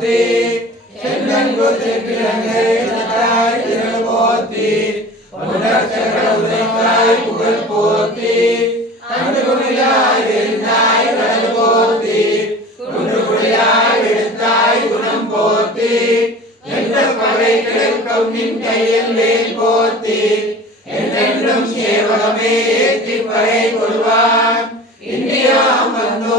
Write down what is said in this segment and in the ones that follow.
போத்தி செந்தங்குத்து கிழங்கை சட்டாய் திரள் போத்தி ஒன்றச்சர்கள் உதைத்தாய் புகழ் போத்தி அன்புகுடியாய் விருந்தாய் கடல் போத்தி குன்றுகுடியாய் விடுத்தாய் குணம் போத்தி என்ற பகை கிழக்கும் நின் கையில் வேல் போத்தி என்றென்றும் சேவகமே ஏற்றி பகை கொள்வான் இந்தியா வந்தோ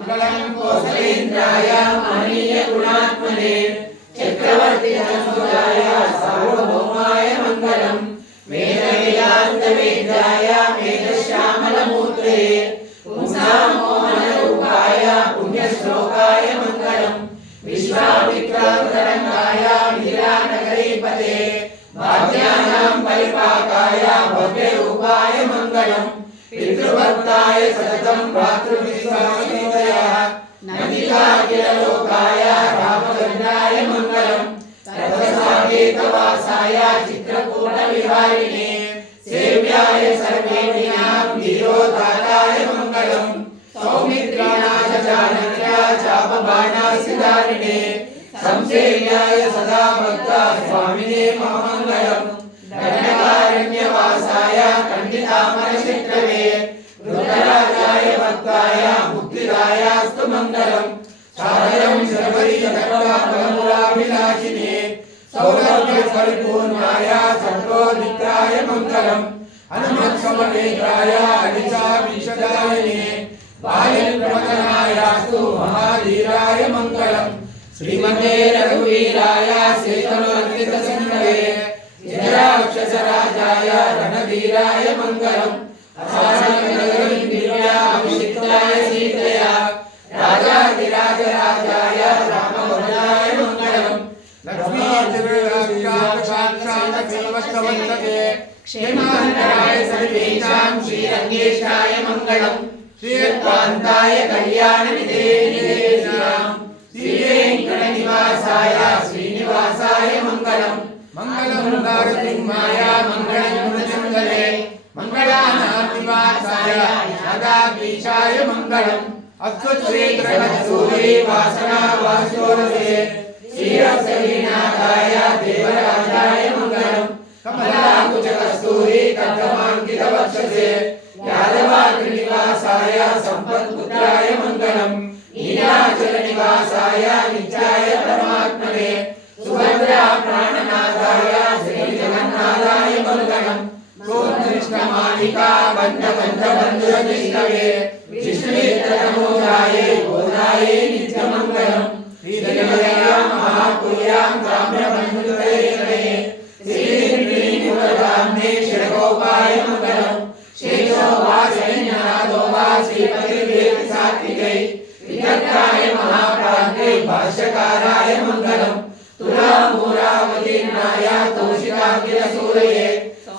மங்களம் கோசலேந்திராய மணிய குணாத்மனே சக்கரவர்த்தி சமுதாய சார்வபௌமாய மங்களம் வேத வேதாந்த வேதாய மேகశ్యామల மூர்த்தே பும்சா மோகன ரூபாய புண்ணிய ஸ்லோகாய மங்களம் விஸ்வாமித்ராந்தரங்காய வீராநகரீபதே भाग्यानां परिपाकाय भव्य रूपाय मंगलम पितृभक्ताय सततं भ्रातृविश्वासितय नदिकाकिलोकाय रामचंद्राय मंगलम रथसाकेतवासाय चित्रकूट विहारिणे सेव्याय सर्वेभ्यां धीरोदाताय मंगलम सौमित्रिणाय जानक्या चापबाणासिधारिणे संसेव्याय सदा भक्ता स्वामिने महामंगलम दंडकारण्यवासाय खंडितामरशत्रवे रुद्रराजाय भक्ताय मुक्तिदायास्तु मंगलम सादरं शर्वरीयतत्त्वाफलमूलाभिलाषिने सौरभ्य परिपूर्णाय सत्रोदित्राय मंगलम हनुमत्समवेत्राय अनिचाभिषदायिने बालिप्रमथनायास्तु महाधीराय मंगलम श्रीमते रघुवीराय श्रीतमोरंकित सिंहवे जयराक्षसराजाय रणधीराय मंगलम असानगरं दिव्याभिषिक्ताय सीतया राजाधिराजराजाय रामभद्राय मंगलम लक्ष्मीर्दिव्याक्षाक्षाक्षाक्षवस्तवन्तके क्षेमान्तराय सर्वेषां श्रीरङ्गेशाय मंगलम श्रीकान्ताय कल्याणनिधे निधेश्याम् श्रीवेंकटनिवासाय श्रीनिवासाय मंगलम मंगलम दारसिंहाय मंगलम गुणचंदले मंगलानानिवासाय सदाधीशाय मंगलम अश्वत्थेत्रकस्तूरी वासना वासोरसे श्रीरसलीनाथाय देवराजाय मंगलम कमलाकुचकस्तूरी तद्धमांकितवक्षसे यादवाग्निवासाय संपत्पुत्राय मंगलम नीलाचल निवासाय नित्याय परमात्मने सुभद्रा प्राणनाथाय श्री जगन्नाथाय मंगलम सोत्रिष्टमालिका बन्धबन्धुरजिष्णवे विष्णुमित्रतमोजाय गोदाय नित्यमंगलम श्रीदेवया महापुर्यां ग्राम्यबन्धुतये श्रीनिमुलधाम्ने शिरगोपाय मंगलम शेषो वा सैन्यनाथो वा श्रीपतिर्वेद सात्विकै विदग्धाय महाप्राज्ञे भाष्यकाराय मंगलम तुलामूरावतीर्णाय तोषिताखिलसूरये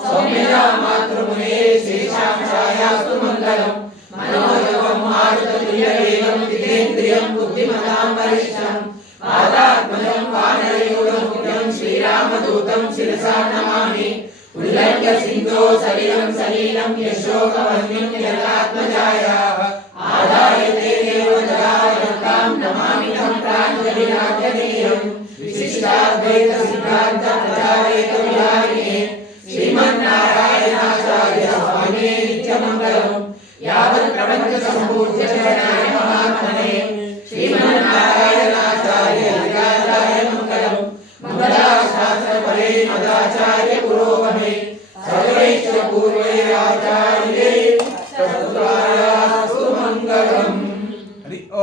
सौम्यया मातृमुने शेषांशायास्तु मंगलम मनोजवं मारुततुल्यवेगं जितेन्द्रियं बुद्धिमतां वरिष्ठं वातात्मजं वानरयूथं श्रीरामदूतं शिरसा नमामि उल्लङ्घ्य सिन्धो सलिलं सलीलं यशोकवह्निं यदात्मजायाः आदाय ते देवदयावतां नमामि तं प्राञ्जलिराजनीयं विशिष्टाद्वैत सिद्धान्त प्रचारेत विहारिणे श्रीमन्नारायणाचार्य स्वामिने नित्यमङ्गलम् यावत् प्रपञ्च सम्पूज्य चरणाय महात्मने श्रीमन्नारायणाचार्य विराजाय मङ्गलम् मंगलाशास्त्रपरे मदाचार्य पुरोगमे सर्वैश्च पूर्वैराचार्यै